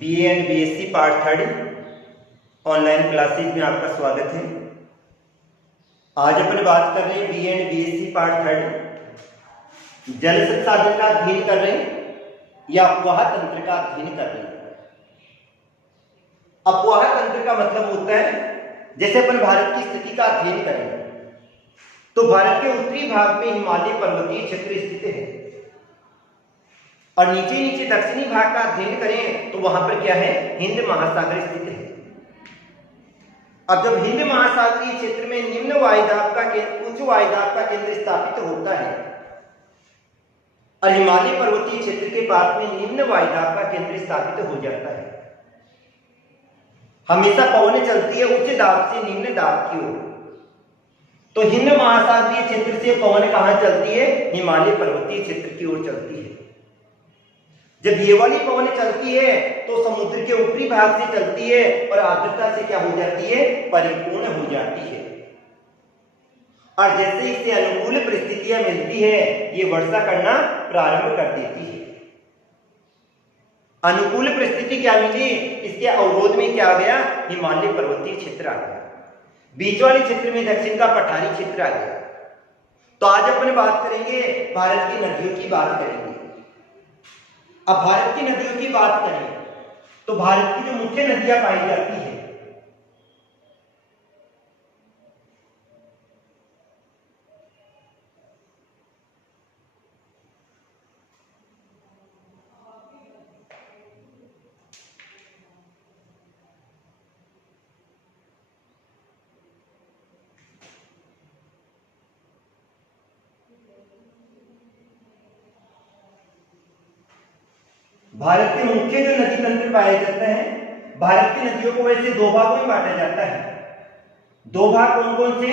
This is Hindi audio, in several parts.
BA and BSc part 3 online classes में आपका स्वागत है। आज अपन बात कर रहे हैं बीए एंड बीएससी पार्ट 3 जल संसाधन का अध्ययन कर रहे हैं या अपवाह तंत्र का अध्ययन कर रहे हैं। अपवाह तंत्र का मतलब होता है जैसे अपन भारत की स्थिति का अध्ययन करें तो भारत के उत्तरी भाग में हिमालय पर्वतीय क्षेत्र स्थित है और नीचे नीचे दक्षिणी भाग का अध्ययन करें तो वहां पर क्या है, हिंद महासागर स्थित है। अब जब हिंद महासागरीय क्षेत्र में निम्न वायुदाब का केंद्र उच्च वायुदाब का केंद्र स्थापित होता है और हिमालय पर्वतीय क्षेत्र के पास में निम्न वायुदाब का केंद्र स्थापित हो जाता है, हमेशा पवन चलती है उच्च दाब से निम्न दाब की ओर। तो हिंद महासागरीय क्षेत्र से पवन कहां चलती है, हिमालय पर्वतीय क्षेत्र की ओर चलती है। जब ये वाली पवन चलती है तो समुद्र के ऊपरी भाग से चलती है और आर्द्रता से क्या हो जाती है, परिपूर्ण हो जाती है। और जैसे इसे अनुकूल परिस्थितियां मिलती है ये वर्षा करना प्रारंभ कर देती है। अनुकूल परिस्थिति क्या मिली, इसके अवरोध में क्या आ गया, हिमालय पर्वतीय क्षेत्र आ गया। बीच वाले क्षेत्र में दक्षिण का पठारी क्षेत्र आ गया। तो आज अपन बात करेंगे भारत की नदियों की बात करेंगे। अब भारत की नदियों की बात करें तो भारत की जो मुख्य नदियां पाई जाती है भारत के मुख्य जो नदी तंत्र पाए जाते हैं, भारत की नदियों को वैसे दो भागों में बांटा जाता है। दो भाग कौन कौन से,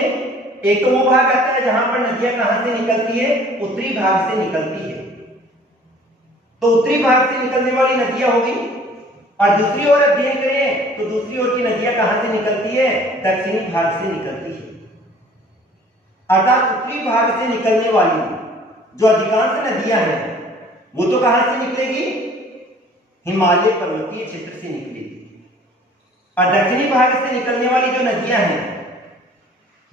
एक तो वो भाग आता है जहां पर नदियां कहां से निकलती है, उत्तरी भाग से निकलती है। तो उत्तरी भाग से निकलने वाली नदियां होगी। और दूसरी ओर अध्ययन करें तो दूसरी ओर की नदियां कहां से निकलती है, दक्षिणी भाग से निकलती है। अर्थात उत्तरी भाग से निकलने वाली जो अधिकांश नदियां हैं वो तो कहां से निकलेगी, हिमालय पर्वतीय क्षेत्र से निकलेगी। और दक्षिणी भाग से निकलने वाली जो नदियां हैं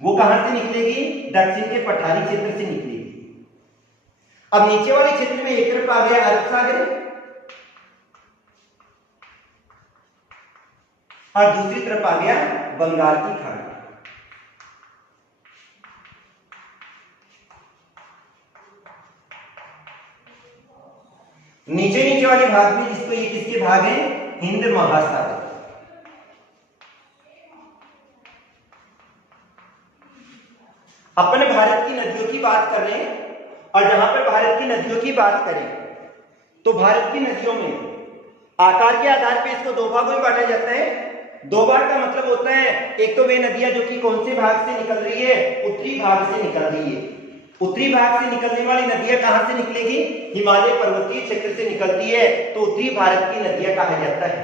वो कहां से निकलेगी, दक्षिण के पठारी क्षेत्र से निकलेगी। अब नीचे वाले क्षेत्र में एक तरफ आ गया अरब सागर और दूसरी तरफ आ गया बंगाल की खाड़ी। नीचे नीचे वाले भाग में जिसको ये किसके भाग हैं, हिंद महासागर। अपन भारत की नदियों की बात कर रहे हैं और जहां पर भारत की नदियों की बात करें तो भारत की नदियों में आकार के आधार पर इसको दो भागों में बांटा जाता है। दो भाग का मतलब होता है एक तो वे नदियां जो कि कौन से भाग से निकल रही है, उत्तरी भाग से निकल रही है। उत्तरी भाग से निकलने वाली नदियां कहां से निकलेगी, हिमालय पर्वतीय क्षेत्र से निकलती है तो उत्तरी भारत की नदियां कहा जाता है।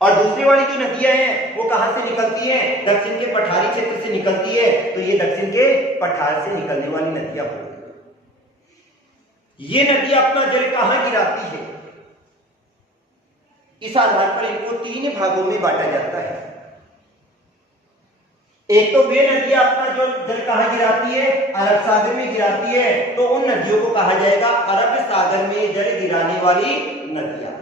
और दूसरी वाली जो नदियां हैं वो कहां से निकलती हैं, दक्षिण के पठारी क्षेत्र से निकलती है तो ये दक्षिण के पठार से निकलने वाली नदियां होगी। ये नदियां अपना जल कहां गिराती है, इस आधार पर इनको तीन भागों में बांटा जाता है। एक तो वे नदियां अपना जो जल कहां गिराती है, अरब सागर में गिराती है तो उन नदियों को कहा जाएगा अरब सागर में जल गिराने वाली नदियां।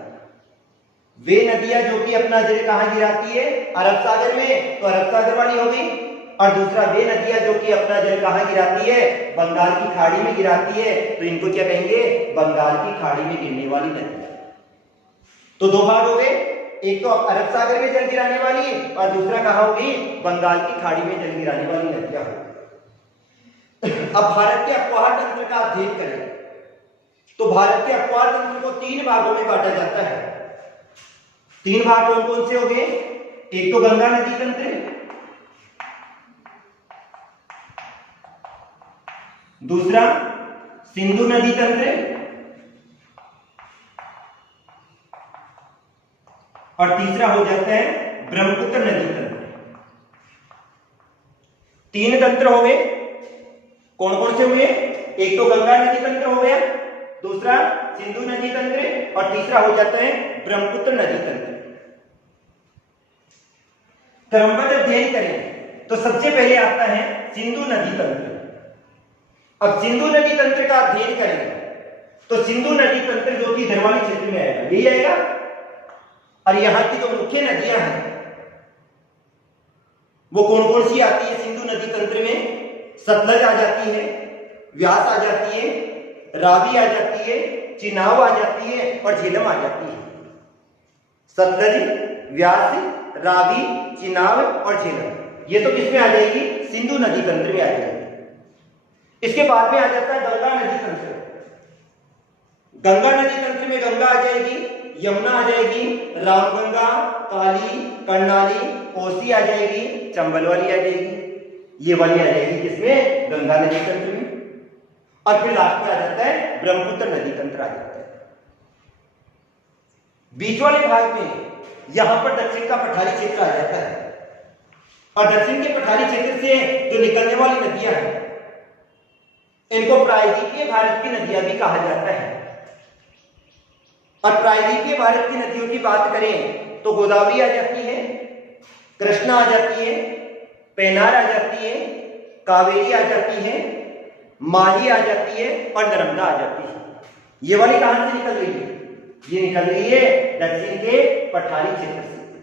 वे नदियां जो कि अपना जल कहां गिराती है, अरब सागर में, तो अरब सागर वाली होगी। और दूसरा वे नदियां जो कि अपना जल कहां गिराती है, बंगाल की खाड़ी में गिराती है तो इनको क्या कहेंगे, बंगाल की खाड़ी में गिरने वाली नदियां। तो दो भाग हो गए, एक तो अरब सागर में जल गिराने वाली और दूसरा कहां होगी, बंगाल की खाड़ी में जल गिराने वाली नदियां होगी। अब भारत के अपवाह तंत्र का अध्ययन करें तो भारत के अपवाह तंत्र को तीन भागों में बांटा जाता है। तीन भाग कौन कौन से हो गए, एक तो गंगा नदी तंत्र, दूसरा सिंधु नदी तंत्र और तीसरा हो जाता है ब्रह्मपुत्र नदी तंत्र। तीन तंत्र हो गए, कौन कौन से हुए, एक तो गंगा नदी तंत्र हो गया, दूसरा सिंधु नदी तंत्र और तीसरा हो जाता है ब्रह्मपुत्र नदी तंत्र। क्रमबद्ध अध्ययन करें तो सबसे पहले आता है सिंधु नदी तंत्र। अब सिंधु नदी तंत्र का अध्ययन करेंगे तो सिंधु नदी तंत्र जो कि धरवाली क्षेत्र में आएगा, यही आएगा। और यहां की जो मुख्य नदियां हैं वो कौन कौन सी आती है सिंधु नदी तंत्र में? सतलज आ जाती है, व्यास आ जाती है, रावी आ जाती है, चिनाब आ जाती है और झेलम आ जाती है। सतलज, व्यास, रावी, चिनाब और झेलम, ये तो किसमें आ जाएगी? सिंधु नदी तंत्र में आ जाएगी। इसके बाद में आ जाता है गंगा नदी तंत्र। गंगा नदी तंत्र में गंगा आ जाएगी, यमुना आ जाएगी, रामगंगा, काली, कर्णाली, कोसी आ जाएगी, चंबल वाली आ जाएगी। ये वाली आ जाएगी किसमें? गंगा नदी तंत्र में। और फिर लास्ट में आ जाता है ब्रह्मपुत्र नदी तंत्र आ जाता है। बीच वाले भाग में यहां पर दक्षिण का पठारी क्षेत्र आ जाता है और दक्षिण के पठारी क्षेत्र से जो निकलने वाली नदियां हैं इनको प्रायद्वीपीय भारत की नदियां भी कहा जाता है। और प्रायद्वीपीय भारत की नदियों की बात करें तो गोदावरी आ जाती है, कृष्णा आ जाती है, पेनार आ जाती है, कावेरी आ जाती है, माही आ जाती है और नर्मदा आ जाती है। ये वाली कहां से निकल रही है? ये निकल रही है दक्षिण के पठारी क्षेत्र से।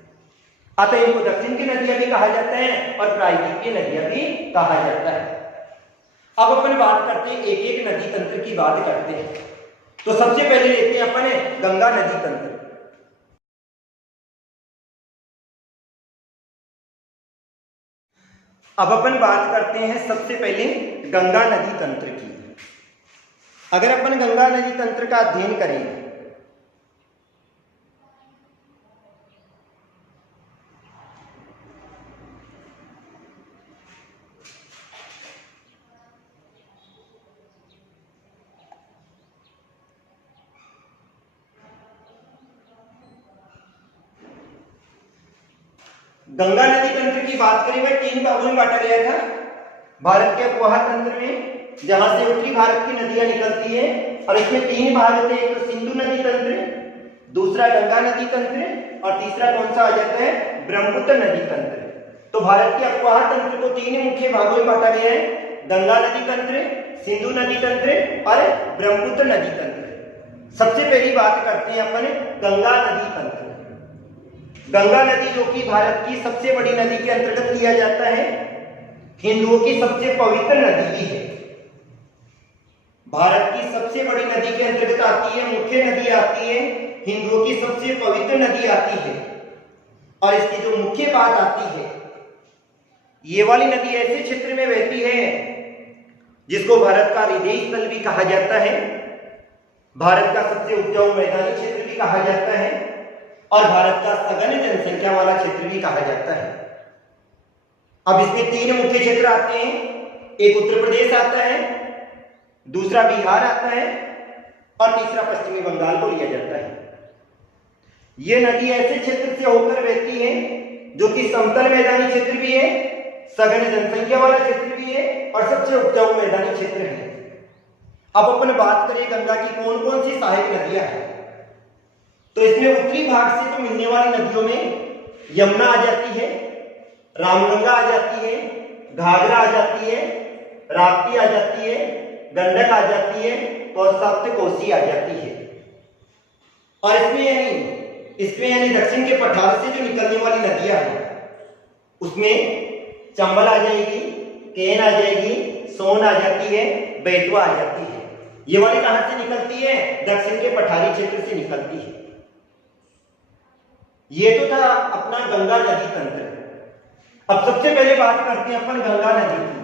अतः इनको दक्षिण की नदियां भी कहा जाता है और प्रायद्वीपीय नदियां भी कहा जाता है। अब अपन बात करते हैं, एक एक नदी तंत्र की बात करते हैं। तो सबसे पहले लेते हैं अपन गंगा नदी तंत्र। अब अपन बात करते हैं सबसे पहले गंगा नदी तंत्र की। अगर अपन गंगा नदी तंत्र का अध्ययन करें गंगा नदी तंत्र की बात करें मैं 3 भागों में बांटा गया था। भारत के अपवाह तंत्र में जहां से उत्तरी भारत की नदियां निकलती है और इसमें 3 भाग थे, एक तो सिंधु नदी तंत्र, दूसरा गंगा नदी तंत्र और तीसरा कौन सा आ जाता है? ब्रह्मपुत्र नदी तंत्र। तो भारत के अपवाह तंत्र को 3 मुख्य भागों में बांटा गया है, गंगा नदी तंत्र, सिंधु नदी तंत्र और ब्रह्मपुत्र नदी तंत्र। सबसे पहली बात करते हैं अपन गंगा नदी तंत्र। गंगा नदी जो कि भारत की सबसे बड़ी नदी के अंतर्गत लिया जाता है, हिंदुओं की सबसे पवित्र नदी भी है। भारत की सबसे बड़ी नदी के अंतर्गत आती है, मुख्य नदी आती है, हिंदुओं की सबसे पवित्र नदी आती है। और इसकी जो मुख्य बात आती है, ये वाली नदी ऐसे क्षेत्र में बहती है जिसको भारत का हृदय स्थल भी कहा जाता है, भारत का सबसे उपजाऊ मैदानी क्षेत्र भी कहा जाता है और भारत का सघन जनसंख्या वाला क्षेत्र भी कहा जाता है। अब इसमें 3 मुख्य क्षेत्र आते हैं, एक उत्तर प्रदेश आता है, दूसरा बिहार आता है और तीसरा पश्चिमी बंगाल को लिया जाता है। यह नदी ऐसे क्षेत्र से होकर बहती है जो कि समतल मैदानी क्षेत्र भी है, सघन जनसंख्या वाला क्षेत्र भी है और सबसे उपजाऊ मैदानी क्षेत्र है। अब अपन बात करें गंगा की कौन कौन सी सहायक नदियां हैं, तो इसमें उत्तरी भाग से तो मिलने वाली नदियों में यमुना आ जाती है, रामगंगा आ जाती है, घाघरा आ जाती है, राप्ती आ जाती है, गंडक आ जाती है और सप्त कोसी आ जाती है। और इसमें यानी दक्षिण के पठार से जो निकलने वाली नदियां हैं उसमें चंबल आ जाएगी, केन आ जाएगी, सोन आ जाती है, बेतवा आ जाती है। ये वाली कहां से निकलती है? दक्षिण के पठारी क्षेत्र से निकलती है। ये तो था अपना गंगा नदी तंत्र। अब सबसे पहले बात करते हैं अपन गंगा नदी की।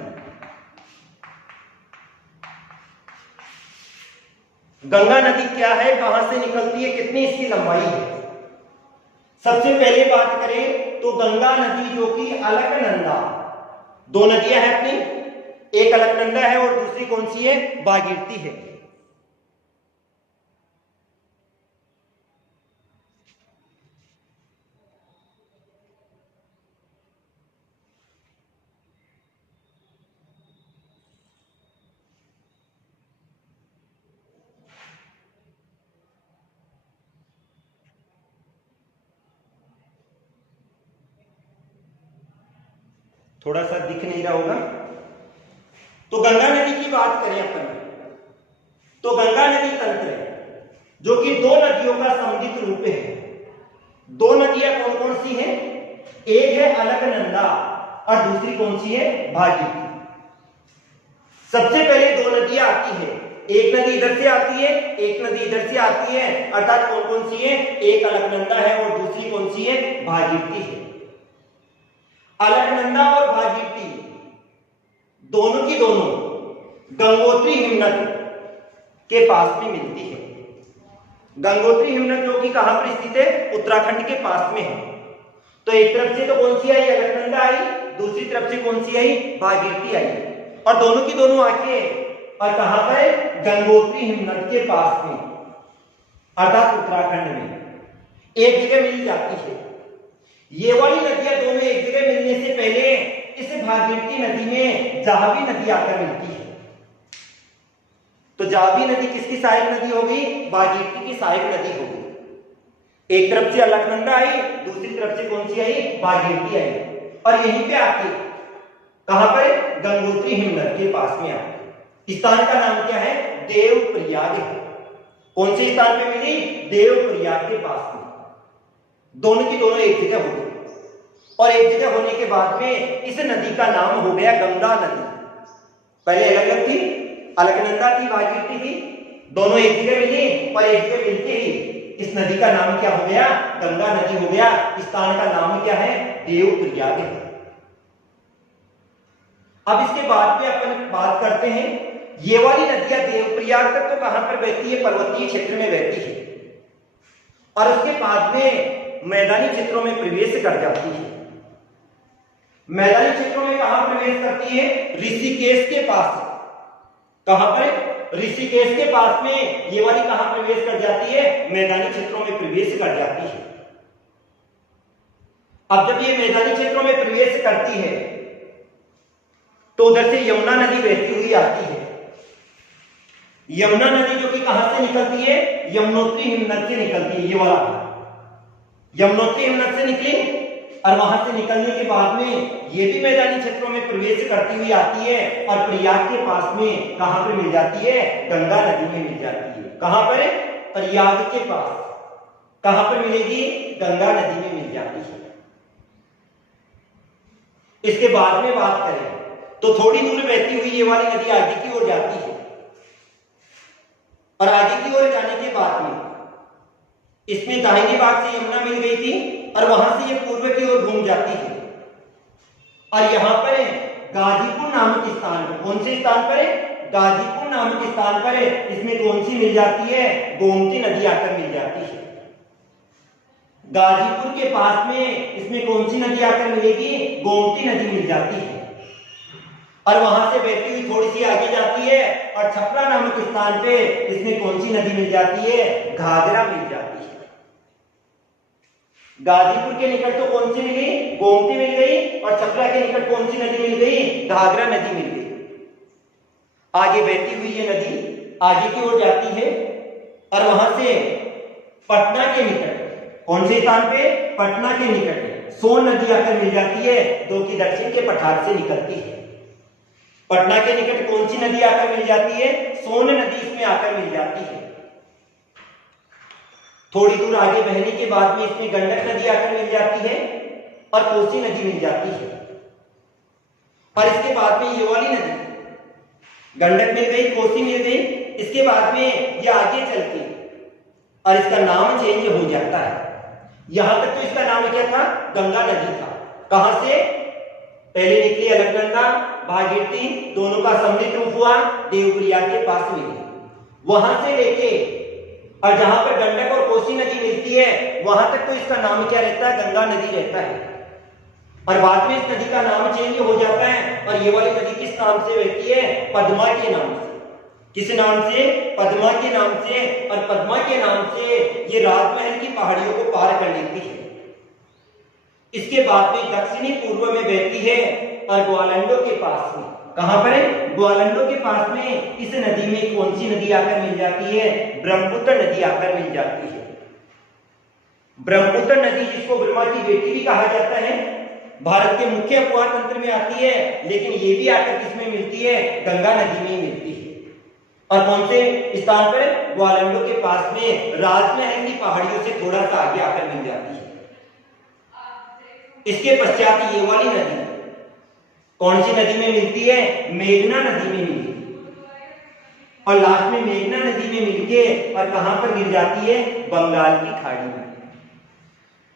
गंगा नदी क्या है, कहां से निकलती है, कितनी इसकी लंबाई है? सबसे पहले बात करें तो गंगा नदी जो कि अलकनंदा, 2 नदियां हैं अपनी, एक अलकनंदा है और दूसरी कौन सी है? भागीरथी है। थोड़ा सा दिख नहीं रहा होगा। तो गंगा नदी की बात करें अपन, तो गंगा नदी तंत्र है जो कि दो नदियों का सम्मिलित रूप है। दो नदियां कौन कौन सी हैं? एक है अलकनंदा और दूसरी कौन सी है? भागीरथी। सबसे पहले दो नदियां आती है, एक नदी इधर से आती है, एक नदी इधर से आती है, अर्थात कौन कौन सी है? एक अलकनंदा है और दूसरी कौन सी है? भागीरथी है। अलकनंदा और भागीरथी दोनों की दोनों गंगोत्री हिमनद के पास में मिलती है। गंगोत्री हिमनद जो कि कहां पर स्थित है? उत्तराखंड के पास में है। तो एक तरफ से तो कौन सी आई? अलकनंदा आई, दूसरी तरफ से कौन सी आई? भागीरथी आई, और दोनों की दोनों आके और कहां पर? गंगोत्री हिमनद के पास में, अर्थात उत्तराखंड में एक जगह मिल जाती है। ये वाली नदियां दोनों एक जगह मिलने से पहले इस भागीरथी नदी में जाह्नवी नदी आकर मिलती है। तो जाह्नवी नदी किसकी सहायक नदी होगी? भागीरथी की सहायक नदी होगी। एक तरफ से अलकनंदा आई, दूसरी तरफ से कौन सी आई? भागीरथी आई, और यहीं पे आके कहां पर? गंगोत्री हिमनद के पास में आके स्थान का नाम क्या है? देवप्रयाग। कौन से स्थान पे मिली? देवप्रयाग के पास में। दोनों की दोनों एक जगह हो गई, और एक जगह होने के बाद में इस नदी का नाम हो गया गंगा नदी। पहले अलग अलग थी, अलकनंदा थी, भागीरथी थी, दोनों एक जगह मिली, और एक जगह मिलते ही इस नदी का नाम क्या हो गया? गंगा नदी हो गया। स्थान का नाम क्या है? देवप्रयाग है। अब इसके बाद में अपन बात करते हैं, ये वाली नदियां देवप्रयाग तक तो कहां पर बहती है? पर्वतीय क्षेत्र में बहती है, और उसके बाद में मैदानी क्षेत्रों में प्रवेश कर जाती है। मैदानी क्षेत्रों में कहां प्रवेश करती है? ऋषिकेश के पास। कहां पर? ऋषिकेश के पास में ये वाली कहां प्रवेश कर जाती है? मैदानी क्षेत्रों में प्रवेश कर जाती है। अब जब ये मैदानी क्षेत्रों में प्रवेश करती है तो उधर से यमुना नदी बहती हुई आती है। यमुना नदी जो कि कहां से निकलती है? यमुनोत्री हिमनद से निकलती है। ये वाला यमुनोत्री हिमनद से निकली, और वहां से निकलने के बाद में ये भी मैदानी क्षेत्रों में प्रवेश करती हुई आती है, और प्रयाग के पास में कहां पर मिल जाती है? गंगा नदी में मिल जाती है। कहां पर? प्रयाग के पास। कहां पर मिलेगी? गंगा नदी में मिल जाती है। इसके बाद में बात करें तो थोड़ी दूर बहती हुई ये वाली नदी आगे की ओर जाती है, और आगे की ओर जाने के बाद में इसमें दाहिने भाग से यमुना मिल गई थी, और वहां से ये पूर्व की ओर घूम जाती है, और यहां पर गाजीपुर नामक स्थान पर, कौन से स्थान पर? गाजीपुर नामक स्थान पर इसमें कौन सी मिल जाती है? गोमती नदी आकर मिल जाती है। गाजीपुर के पास में इसमें कौन सी नदी आकर मिलेगी? गोमती नदी मिल जाती है, और वहां से बहती हुई थोड़ी सी आगे जाती है, और छपरा नामक स्थान पे इसमें कौन सी नदी मिल जाती है? घाघरा मिल जाती है। गाजीपुर के निकट तो कौन सी मिली? गोमती मिल गई, और छपरा के निकट कौन सी नदी मिल गई? घाघरा नदी मिल गई। आगे बहती हुई ये नदी आगे की ओर जाती है, और वहां से पटना के निकट, कौन से स्थान पे? पटना के निकट सोन नदी आकर मिल जाती है, जो कि दक्षिण के पठार से निकलती है। पटना के निकट कौन सी नदी आकर मिल जाती है? सोन नदी इसमें आकर मिल जाती है। थोड़ी दूर आगे बहने के बाद में इसमें गंडक नदी आकर मिल जाती है, और कोसी नदी मिल जाती है। और इसके बाद में ये वाली नदी, गंडक मिल गई, कोसी मिल गई, इसके बाद में ये आगे चलती और इसका नाम चेंज हो जाता है। यहां तक तो इसका नाम क्या था? गंगा नदी था। कहां से? पहले निकली अलकनंदा, भागीरथी, दोनों का सम्मिलित रूप हुआ देवप्रयाग के पास में। वहां से लेके और जहां पर गंडक और कोसी नदी मिलती है वहां तक तो इसका नाम क्या रहता है? गंगा नदी रहता है। और बाद में इस नदी का नाम चेंज हो जाता है, और ये वाली नदी किस नाम से बहती है? पद्मा के नाम से। किस नाम से? पद्मा के नाम से। और पद्मा के नाम से ये राजमहल की पहाड़ियों को पार कर लेती है। इसके बाद में दक्षिणी पूर्व में बहती है और ग्वालंडो के पास में, कहां पर है? ग्वालंडो के पास में इस नदी में कौन सी नदी आकर मिल जाती है? ब्रह्मपुत्र नदी आकर मिल जाती है। ब्रह्मपुत्र नदी जिसको ब्रह्मा की बेटी भी कहा जाता है, भारत के मुख्य अपवाह तंत्र में आती है, लेकिन ये भी आकर किसमें मिलती है? गंगा नदी में ही मिलती है। और कौन से स्थान पर? ग्वालंडो के पास में राजमहल की पहाड़ियों से थोड़ा सा आगे आकर मिल जाती है। इसके पश्चात ये वाली नदी कौन सी नदी में मिलती है? मेघना नदी में मिलती है। और लास्ट में मेघना नदी में मिलके और कहां पर गिर जाती है? बंगाल की खाड़ी में।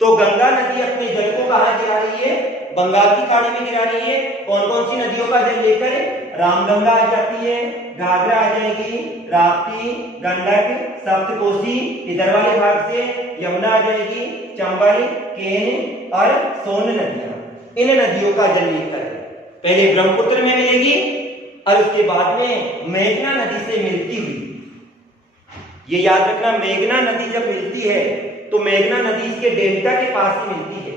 तो गंगा नदी अपने जल को कहां गिरा रही है? बंगाल की खाड़ी में गिरा रही है। कौन कौन सी नदियों का जल लेकर? रामगंगा आ जाती है, घाघरा आ जाएगी, राप्ती, गंडक, सप्तकोसी, इधर वाले भाग से यमुना आ जाएगी, चंबल, केन और सोन नदियां। इन नदियों का जल लेकर पहले ब्रह्मपुत्र में मिलेगी और उसके बाद में मेघना नदी से मिलती हुई, ये याद रखना, मेघना नदी जब मिलती है तो मेघना नदी इसके डेल्टा के पास ही मिलती है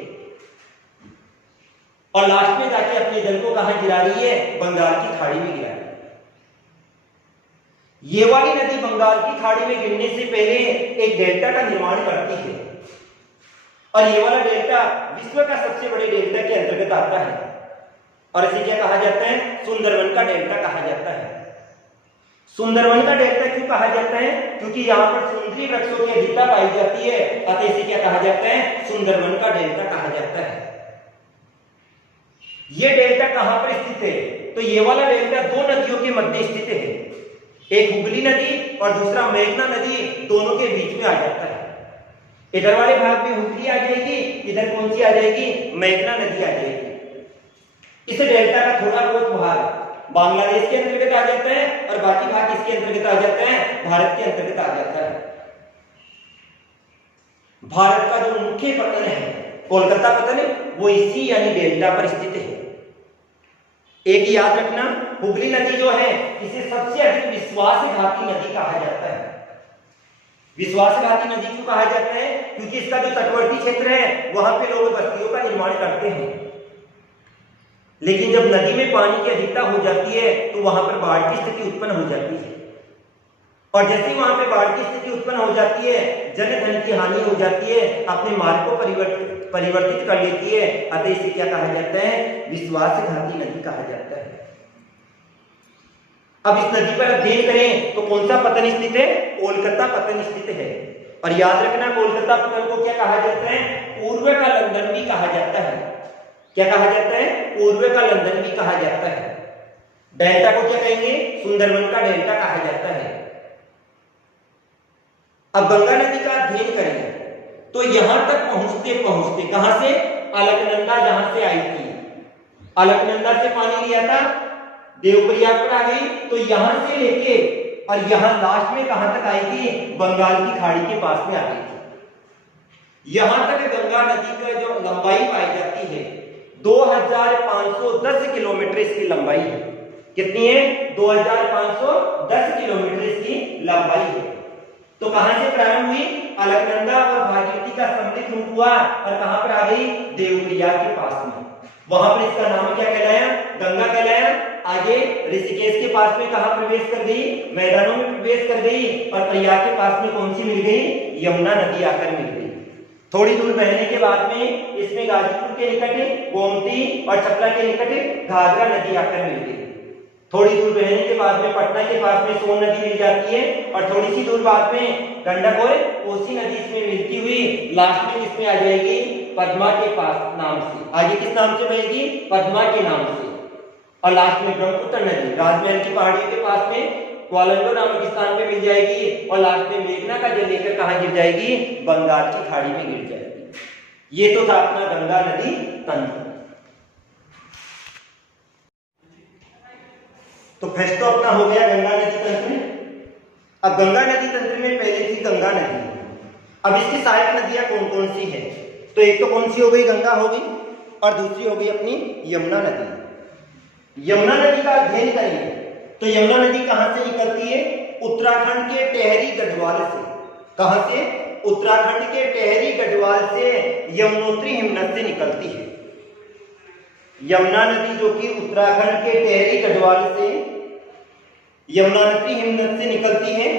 और लास्ट में जाके अपने जल को कहां गिरा रही है? बंगाल की खाड़ी में गिरा रही है। ये वाली नदी बंगाल की खाड़ी में गिरने से पहले एक डेल्टा का निर्माण करती है और ये वाला डेल्टा विश्व का सबसे बड़े डेल्टा के अंतर्गत आता है और इसे क्या कहा जाता है? सुंदरवन का डेल्टा कहा जाता है। सुंदरवन का डेल्टा क्यों कहा जाता है? क्योंकि यहाँ पर समुद्री वृक्षों की अधिकता पाई जाती है, अतः इसे क्या कहा जाता है? सुंदरवन का डेल्टा कहा जाता है। ये डेल्टा कहां पर स्थित है? तो ये वाला डेल्टा दो नदियों के मध्य स्थित है, एक हुगली नदी और दूसरा मेघना नदी, दोनों के बीच में आ जाता है। इधर वाले भाग में हुगली आ जाएगी, इधर कौन सी आ जाएगी? मेघना नदी आ जाएगी। इस डेल्टा का थोड़ा बहुत भाग बांग्लादेश के अंतर्गत आ जाता है और बाकी भाग किसके अंतर्गत आ जाता है? भारत के अंतर्गत आ जाता है। भारत का जो मुख्य पतन है, कोलकाता पतन, वो इसी यानी डेल्टा पर स्थित है। एक याद रखना, हुगली नदी जो है इसे सबसे अधिक विश्वासघाती नदी कहा जाता है। विश्वासघाती नदी क्यों कहा जाता है? क्योंकि इसका जो तटवर्ती क्षेत्र है वहां पे लोग बस्तियों का निर्माण करते हैं, लेकिन जब नदी में पानी की अधिकता हो जाती है तो वहां पर बाढ़ की स्थिति उत्पन्न हो जाती है और जैसे ही वहां पे बाढ़ की स्थिति उत्पन्न हो जाती है, जन धन की हानि हो जाती है, अपने मार्ग को परिवर्तित कर लेती है, अतः इसे क्या कहा जाता है? विश्वासघाती नदी कहा जाता है। अब इस नदी पर अध्ययन करें तो कौन सा पतन स्थित है? कोलकाता पतन स्थित है। और याद रखना, कोलकाता पतन को क्या कहा जाता है? पूर्व का लंदन भी कहा जाता है। क्या कहा जाता है? पूर्व का लंदन भी कहा जाता है। डेल्टा को क्या कहेंगे? सुंदरवन का डेल्टा कहा जाता है। अब गंगा नदी का अध्ययन करेंगे तो यहां तक पहुंचते पहुंचते कहां से? अलकनंदा जहां से आई थी, अलकनंदा से पानी लिया था, देवप्रयाग पर आ गई, तो यहां से लेके और यहां लास्ट में कहां तक आई थी? बंगाल की खाड़ी के पास में आ गई थी। यहां तक गंगा नदी का जो लंबाई पाई जाती है 2510 किलोमीटर इसकी लंबाई है। कितनी है? 2510 किलोमीटर इसकी लंबाई है। तो कहां से प्रारंभ हुई? अलकनंदा और भागीरथी का सम्मिलित रूप हुआ और कहां पर आ गई? देवप्रयाग के पास में। वहां पर इसका नाम क्या कहलाया? गंगा कहलाया। आगे ऋषिकेश के पास में कहां प्रवेश कर गई? मैदानों में प्रवेश कर गई और प्रयाग के पास में कौन सी मिल गई? यमुना नदी आकर मिल गई। थोड़ी दूर बहने के बाद में इसमें गाजीपुर के निकट गोमती और छपरा के निकट घाघरा नदी आकर मिल गई। थोड़ी दूर बहने के बाद में पटना के पास में सोन नदी मिल जाती है और थोड़ी सी दूर बाद में गंडक और कोसी नदी इसमें मिलती हुई लास्ट में इसमें आ जाएगी पद्मा के पास नाम से। आगे किस नाम से बहेगी? पद्मा के नाम से। और लास्ट में ब्रह्मपुत्र नदी राजमहल की पहाड़ियों के पास में ग्वालंडो नामक स्थान पे मिल जाएगी और लास्ट में मेघना का जल लेकर कहां गिर जाएगी? बंगाल की खाड़ी में गिर जाएगी। ये तो था अपना गंगा नदी तंत्र। तो फर्स्ट तो अपना हो गया गंगा नदी तंत्र। अब गंगा नदी तंत्र में पहले थी गंगा नदी। अब इसकी सहायक नदियां कौन कौन सी है? तो एक तो कौन सी हो गई? गंगा हो गई और दूसरी हो गई अपनी यमुना नदी। यमुना नदी का अध्ययन करेंगे तो यमुना नदी कहां से निकलती है? उत्तराखंड के टेहरी गढ़वाल से। कहां से? उत्तराखंड के टेहरी गढ़वाल से यमुनोत्री हिमनद से निकलती है। यमुना नदी जो कि उत्तराखंड के टेहरी गढ़वाल से यमुनोत्री हिमनद से निकलती है,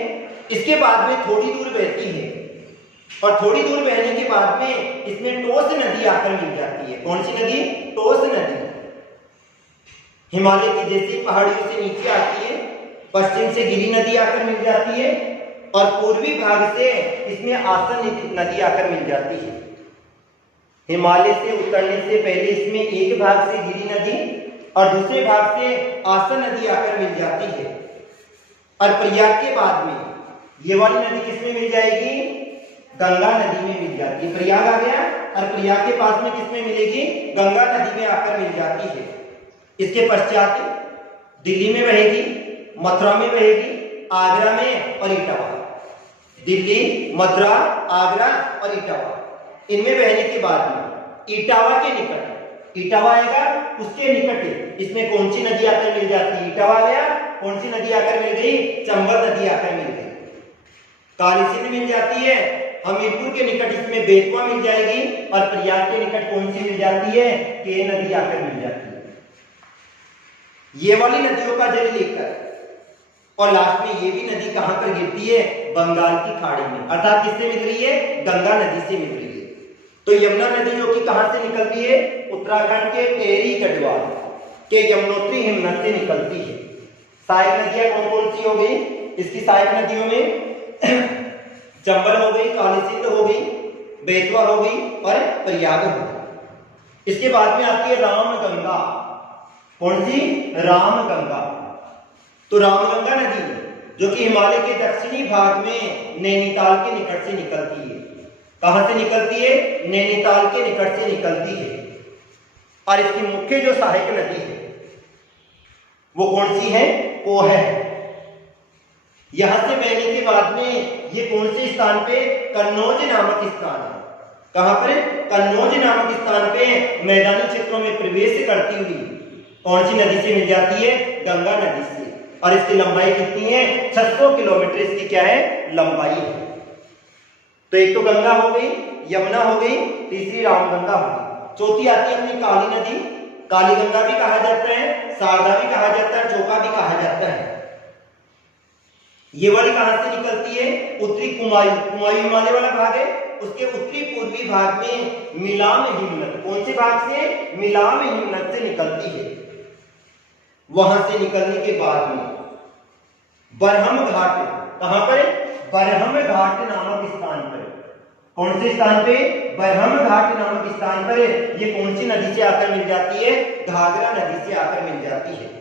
इसके बाद में थोड़ी दूर बहती है और थोड़ी दूर बहने के बाद में इसमें टोस नदी आकर मिल जाती है। कौन सी नदी? टोस नदी। हिमालय की जैसी पहाड़ियों से नीचे आती है, पश्चिम से गिरी नदी आकर मिल जाती है और पूर्वी भाग से इसमें आसन नदी आकर मिल जाती है। हिमालय से उतरने से पहले इसमें एक भाग से गिरी नदी और दूसरे भाग से आसन नदी आकर मिल जाती है। और प्रयाग के बाद में ये वाली नदी किसमें मिल जाएगी? गंगा नदी में मिल जाती है। प्रयाग आ गया और प्रयाग के पास में किसमें मिलेगी? गंगा नदी में आकर मिल जाती है। इसके पश्चात दिल्ली में बहेगी, मथुरा में बहेगी, आगरा में और इटावा। दिल्ली, मथुरा, आगरा और इटावा, इनमें बहने के बाद में इटावा के निकट, इटावा आएगा उसके निकट इसमें कौन सी नदी आकर मिल जाती है? इटावा गया, कौन सी नदी आकर मिल गई? चंबल नदी आकर मिल गई। काली सिंध मिल जाती है, हमीरपुर के निकट इसमें बेतवा मिल जाएगी और प्रयाग के निकट कौन सी मिल जाती है? के नदी आकर मिल जाती है। ये वाली नदियों का जल लेकर और लास्ट में ये भी नदी कहां पर गिरती है? बंगाल की खाड़ी में। अर्थात किससे मिल रही है? गंगा नदी से मिल रही है। तो यमुना नदी जो कि कहां से निकलती है? उत्तराखंड के टेहरी गढ़वाल के यमुनोत्री हिमनद से निकलती है। सहायक नदियां कौन कौन सी हो गई इसकी? सहायक नदियों में चंबल हो गई, काली सिंध हो गई, बेतवा हो गई और प्रयाग हो गई। इसके बाद में आती है रामगंगा। कौन सी? रामगंगा। तो रामगंगा नदी जो कि हिमालय के दक्षिणी भाग में नैनीताल के निकट से निकलती है। कहां से निकलती है? नैनीताल के निकट से निकलती है। और इसकी मुख्य जो सहायक नदी है वो कौन सी है? वो है यहां से बहने के बाद में ये कौन से स्थान पे? कन्नौज नामक स्थान है। कहां पर? कन्नौज नामक स्थान पे मैदानी क्षेत्रों में प्रवेश करती हुई कौन सी नदी से मिल जाती है? गंगा नदी से। और इसकी लंबाई कितनी है? 600 किलोमीटर इसकी क्या है? लंबाई है। तो एक तो गंगा हो गई, यमुना हो गई, तीसरी रामगंगा हो गई। चौथी आती है अपनी काली नदी। काली गंगा भी कहा जाता है, शारदा भी कहा जाता है, चौका भी कहा जाता है। ये वाली कहां से निकलती है? उत्तरी कुमायूं, कुमायूं हिमालय वाला भाग है, उसके उत्तरी पूर्वी भाग में मिलाम हिमनद। कौन से भाग से? मिलाम हिमनद से निकलती है। वहां से निकलने के बाद में बरहम घाट, कहां पर? बरहम घाट नामक स्थान पर। कौन से स्थान पे? बरहम घाट नामक स्थान पर ये कौन सी नदी से आकर मिल जाती है? घाघरा नदी से आकर मिल जाती है।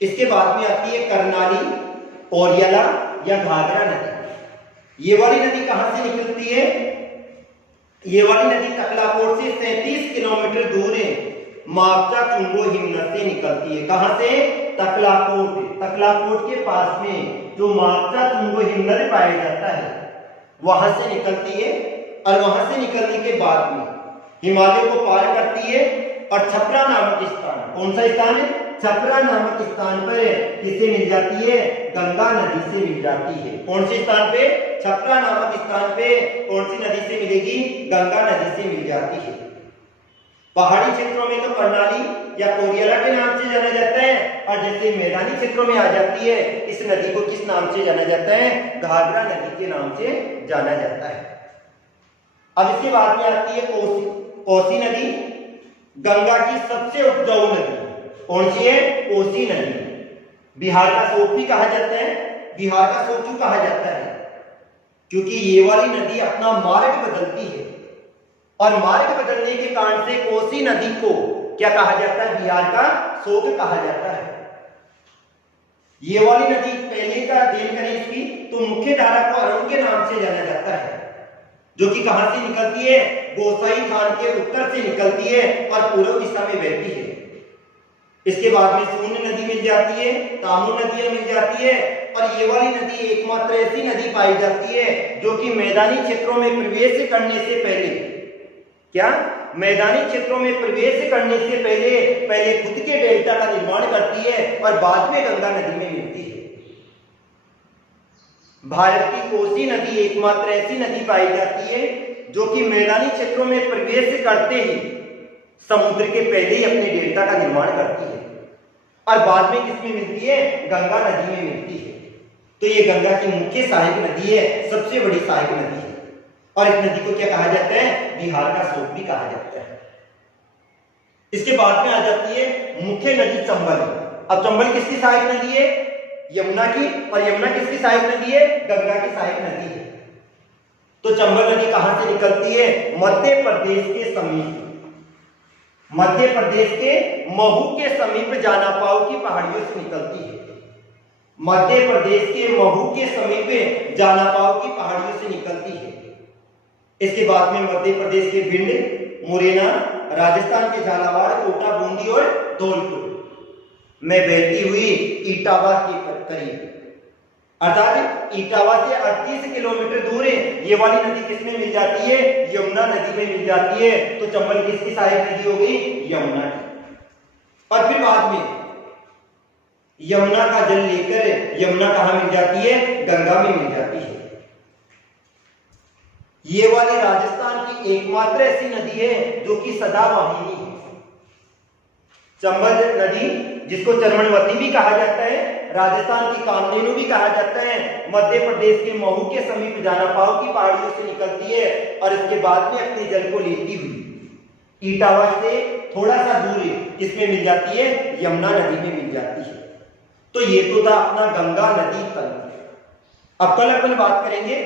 इसके बाद में आती है करनाली, ओरियाला या घाघरा नदी। ये वाली नदी कहां से निकलती है? ये वाली नदी तकलाकोट से 37 किलोमीटर दूर है, मापचा चुंगो हिमनद से निकलती है। कहां से? तकलाकोट। तकलाकोट के पास में जो मापचा चुंगो हिमनद पाया जाता है वहां से निकलती है। और वहां से निकलने के बाद में हिमालय को पार करती है और छपरा नामक स्थान, कौन सा स्थान है? छपरा नामक स्थान पर किससे मिल जाती है? गंगा नदी से मिल जाती है। कौन से स्थान पे? छपरा नामक स्थान पे कौन सी नदी से मिलेगी? गंगा नदी से मिल जाती है। पहाड़ी क्षेत्रों में तो कर्नाली या कोरियाला के नाम से जाना जाता है और जैसे मैदानी क्षेत्रों में आ जाती है इस नदी को किस नाम से जाना जाता है? घाघरा नदी के नाम से जाना जाता है। अब इसके बाद में आती है कोसी। कोसी नदी गंगा की सबसे उपजाऊ नदी। कौन सी है? कोसी नदी। बिहार का शोक भी कहा जाता है। बिहार का शोक क्यों कहा जाता है? क्योंकि ये वाली नदी अपना मार्ग बदलती है और मार्ग बदलने के कारण से कोसी नदी को क्या कहा जाता है? बिहार का शोक कहा जाता है। ये वाली नदी पहले का अध्ययन करें इसकी तो मुख्य धारा को अरुण के नाम से जाना जाता है, जो कि कहां से निकलती है? गोसाई खान के उत्तर से निकलती है और पूर्व दिशा में बहती है। इसके बाद में शून्य नदी मिल जाती है, तामू नदियां मिल जाती है और ये वाली नदी एकमात्र ऐसी नदी पाई जाती है जो कि मैदानी क्षेत्रों में प्रवेश करने से पहले क्या? मैदानी क्षेत्रों में प्रवेश करने से पहले खुद के डेल्टा का निर्माण करती है और बाद में गंगा नदी में मिलती है। भारत की कोसी नदी एकमात्र ऐसी नदी पाई जाती है जो कि मैदानी क्षेत्रों में प्रवेश करते ही समुद्र के पहले ही अपने डेल्टा का निर्माण करती है और बाद में किसमें मिलती है? गंगा नदी में मिलती है। तो ये गंगा की मुख्य सहायक नदी है, सबसे बड़ी सहायक नदी है। और इस नदी को क्या कहा जाता है? बिहार का शोक भी कहा जाता है। इसके बाद में आ जाती है मुख्य नदी चंबल। अब चंबल किसकी सहायक नदी है? यमुना की। और यमुना किसकी सहायक नदी है? गंगा की सहायक नदी है। तो चंबल नदी कहां से निकलती है? मध्य प्रदेश के समीप, मध्य प्रदेश के महू के समीप जानापाव की पहाड़ियों से निकलती है। मध्य प्रदेश के महू के समीप जानापाव की पहाड़ियों से निकलती है। इसके बाद में मध्य प्रदेश के भिंड, मुरैना, राजस्थान के झालावाड़, कोटा, बूंदी और धौलपुर में बहती हुई इटावा के करीब, अर्थात इटावा से 38 किलोमीटर दूर है ये वाली नदी किसमें मिल जाती है? यमुना नदी में मिल जाती है। तो चंबल किसकी सहायक नदी हो गई? यमुना की। और फिर बाद में यमुना का जल लेकर यमुना कहां मिल जाती है? गंगा में मिल जाती है। ये वाली राजस्थान की एकमात्र ऐसी नदी है जो कि सदावाहिनी है। चंबल नदी, जिसको चर्मनवती भी कहा जाता है, राजस्थान की कामधेनु भी कहा जाता है, मध्य प्रदेश के महू के समीप जानापाव की पहाड़ियों से निकलती है और इसके बाद में अपने जल को लेती हुई इटावा से थोड़ा सा दूर किसमें मिल जाती है? यमुना नदी में मिल जाती है। तो ये तो था अपना गंगा नदी तंत्र। अब कल अपन बात करेंगे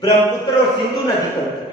ब्रह्मपुत्र और सिंधु नदी तंत्र।